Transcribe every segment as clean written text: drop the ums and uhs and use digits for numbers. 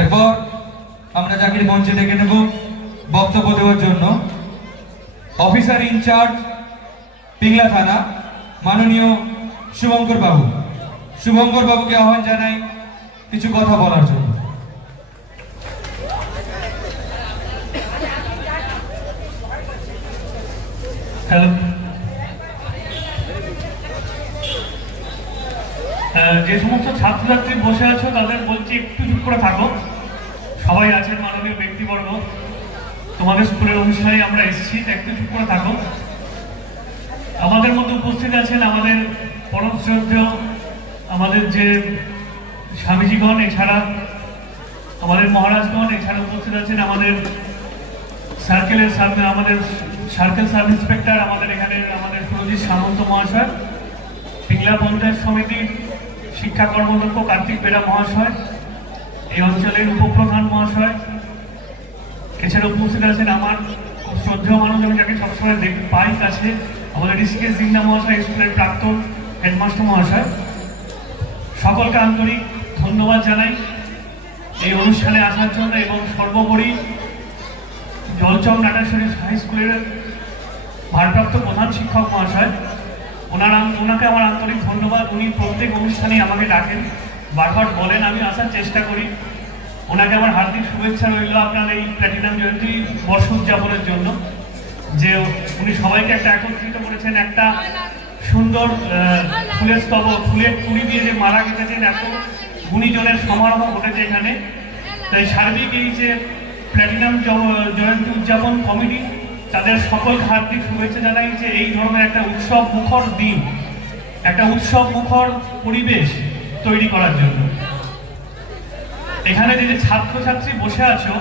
এরপর আমরা যাকে মঞ্চে ডেকে নেব বক্তব্য দেওয়ার জন্য অফিসার ইনচার্জ পিংলা থানা মাননীয় শুভঙ্কর বাবু। শুভঙ্কর বাবুকে আহ্বান জানাই কিছু কথা বলার জন্য। হ্যালো, যে সমস্ত ছাত্রছাত্রী বসে আছো তাদের বলছি একটু চুপ করে থাকো। সবাই আছেন মাননীয় ব্যক্তিবর্গ, তোমাদের স্কুলের অনুষ্ঠানে আমরা এসেছি, একটু চুপ করে থাকো। আমাদের মধ্যে উপস্থিত আছেন আমাদের পরম শ্রদ্ধেয় আমাদের যে স্বামীজিগণ, এছাড়া আমাদের মহারাজগণ, এছাড়া উপস্থিত আছেন আমাদের আমাদের সার্কেল সাব ইন্সপেক্টর, আমাদের এখানে আমাদের সুরজিৎ সামন্ত মহাশয়, পিংলা পঞ্চায়েত সমিতির শিক্ষা কর্মদক্ষ কার্তিক বেরা মহাশয়, এই অঞ্চলের উপপ্রধান মহাশয়, এছাড়া উপস্থিত আছেন আমার খুব শ্রদ্ধেয় মানুষ, আমি যাকে সবসময় পাই কাছে, আমাদের ঋষিকেশ জিন্দা মহাশয়, স্কুলের প্রাক্তন হেডমাস্টার মহাশয়। সকলকে আন্তরিক ধন্যবাদ জানাই এই অনুষ্ঠানে আসার জন্য, এবং সর্বোপরি জলচক নাটেশ্বরী হাই স্কুলের ভারপ্রাপ্ত প্রধান শিক্ষক মহাশয়, ওনাকে আমার আন্তরিক ধন্যবাদ। উনি প্রত্যেক অনুষ্ঠানেই আমাকে ডাকেন, বারবার বলেন, আমি আসার চেষ্টা করি। ওনাকে আমার হার্দিক শুভেচ্ছা রইল আপনার এই প্ল্যাটিনাম জয়ন্তী বর্ষ উদযাপনের জন্য, যে উনি সবাইকে একটা একত্রিত করেছেন, একটা সুন্দর ফুলের স্তবক, ফুলের কুড়ি দিয়ে যে মালা গেঁথেছেন, এত গুণীজনের সমারোহ ঘটেছে এখানে। তাই সার্বিক এই যে প্ল্যাটিনাম জয়ন্তী উদযাপন কমিটি, তাদের সকলকে হার্দিক শুভেচ্ছা জানাই যে এই ধরনের একটা উৎসব মুখর দিন, একটা উৎসব মুখর পরিবেশ তৈরি করার জন্য। এখানে যে ছাত্রছাত্রী বসে আছো,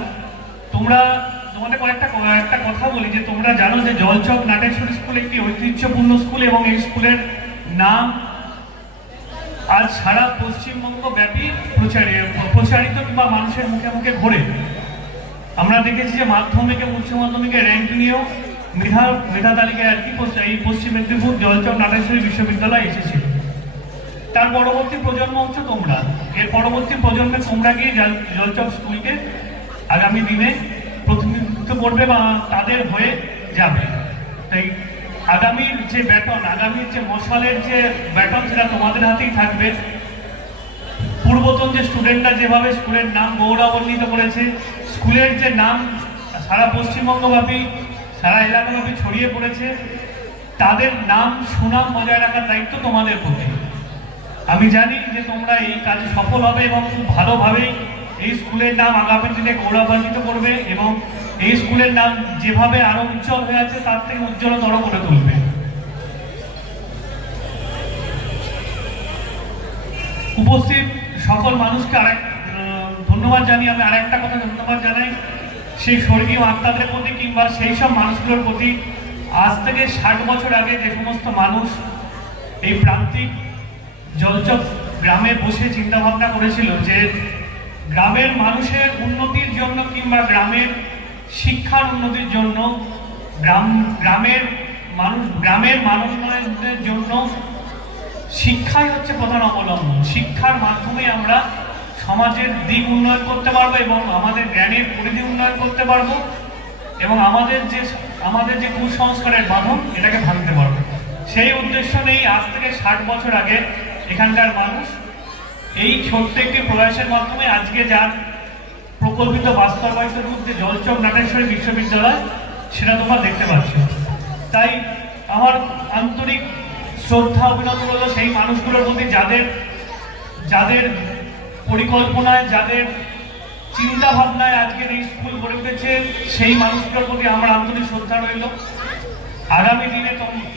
তোমাদের একটা কথা বলি, যে তোমরা জানো যে জলচক নাটেশ্বরী স্কুল একটি ঐতিহ্যপূর্ণ স্কুল, এবং এই স্কুলের নাম আজ সারা পশ্চিমবঙ্গ ব্যাপী প্রচারিত কিংবা মানুষের মুখে মুখে ঘোরে। আমরা দেখেছি যে মাধ্যমিক এবং উচ্চ মাধ্যমিকের র্যাঙ্কিংয়েও মেধা তালিকায় আর কি এই পশ্চিম মেদিনীপুর জলচক নাটেশ্বরী বিশ্ববিদ্যালয় এসেছিল। তার পরবর্তী প্রজন্ম হচ্ছে তোমরা, এর পরবর্তী প্রজন্মে তোমরা গিয়ে জলচক স্কুলকে আগামী দিনে প্রতিনিধিত্ব করবে বা তাদের হয়ে যাবে। তাই আগামীর যে ব্যাটন, আগামীর যে মশালের যে ব্যাটন, সেটা তোমাদের হাতেই থাকবে। পূর্বতন যে স্টুডেন্টরা যেভাবে স্কুলের নাম গৌরবান্বিত করেছে, স্কুলের যে নাম সারা পশ্চিমবঙ্গব্যাপী, সারা এলাকাব্যাপী ছড়িয়ে পড়েছে, তাদের নাম সুনাম বজায় রাখার দায়িত্ব তোমাদের প্রতি। আমি জানি যে তোমরা এই কাজে সফল হবে এবং খুব ভালোভাবেই এই স্কুলের নাম আগামী দিনে গৌরবান্বিত করবে, এবং এই স্কুলের নাম যেভাবে আরো উজ্জ্বল হয়ে আছে তার থেকে উজ্জ্বলতর করে তুলবে। উপস্থিত সকল মানুষকে ধন্যবাদ জানিয়ে আমি আরেকটা কথা ধন্যবাদ জানাই সেই স্বর্গীয় আত্মাদের প্রতি, কিংবা সেই সব মানুষগুলোর প্রতি আজ থেকে 60 বছর আগে যে সমস্ত মানুষ এই প্রান্তিক জলচক গ্রামে বসে চিন্তা ভাবনা করেছিল যে গ্রামের মানুষের উন্নতির জন্য কিংবা গ্রামের শিক্ষার উন্নতির জন্য, গ্রামের মানোন্নয়নের জন্য শিক্ষাই হচ্ছে প্রধান অবলম্বন। শিক্ষার মাধ্যমে আমরা সমাজের দিক উন্নয়ন করতে পারবো এবং আমাদের জ্ঞানের পরিধি উন্নয়ন করতে পারবো, এবং আমাদের যে কুসংস্কারের বাঁধন, এটাকে ভাঙতে পারবো। সেই উদ্দেশ্য নেই আজ থেকে 60 বছর আগে এখানকার মানুষ এই ছোট্ট একটি প্রয়াসের মাধ্যমে আজকে যার প্রকল্পিত বাস্তবায়িত রূপ যে জলচক নাটেশ্বরী বিশ্ববিদ্যালয়, সেটা তোমরা দেখতে পাচ্ছ। তাই আমার আন্তরিক শ্রদ্ধা অভিনন্দন হলো সেই মানুষগুলোর প্রতি যাদের পরিকল্পনায়, যাদের চিন্তা ভাবনায় আজকের এই স্কুল গড়ে উঠেছে, সেই মানুষগুলোর প্রতি আমার আন্তরিক শ্রদ্ধা রইল। আগামী দিনে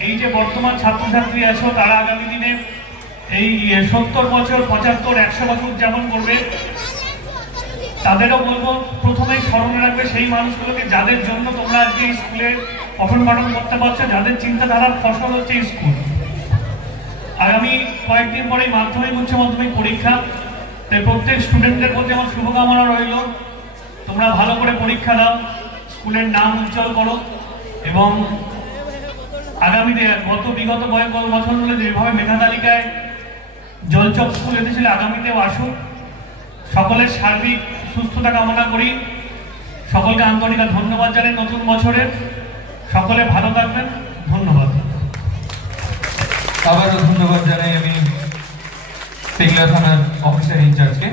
এই যে বর্তমান ছাত্রছাত্রী আছো, তারা আগামী দিনে এই 70 বছর, 75, 100 বছর উদযাপন করবে। তাদেরও বলবো প্রথমেই স্মরণে রাখবে সেই মানুষগুলোকে যাদের জন্য তোমরা আজকে এই স্কুলে পঠন পাঠন করতে পারছো, যাদের চিন্তাধারার ফসল হচ্ছে স্কুল। আগামী কয়েকদিন পরেই মাধ্যমিক উচ্চ মাধ্যমিক পরীক্ষা, তাই প্রত্যেক স্টুডেন্টদের প্রতি আমার শুভকামনা রইল। তোমরা ভালো করে পরীক্ষা দাও, স্কুলের নাম উজ্জ্বল করো, এবং আগামীতে বিগত কয়েক বছর ধরে যেভাবে মেধা তালিকায় জলচক স্কুল এসেছিল, আগামীতেও আসুক। সকলের সার্বিক সুস্থতা কামনা করি। সকলকে আন্তরিক ধন্যবাদ জানাই নতুন বছরের। সকলে ভালো থাকবেন, ধন্যবাদ। আবারও ধন্যবাদ জানাই আমি পিংলা থানার অফিসার ইনচার্জকে।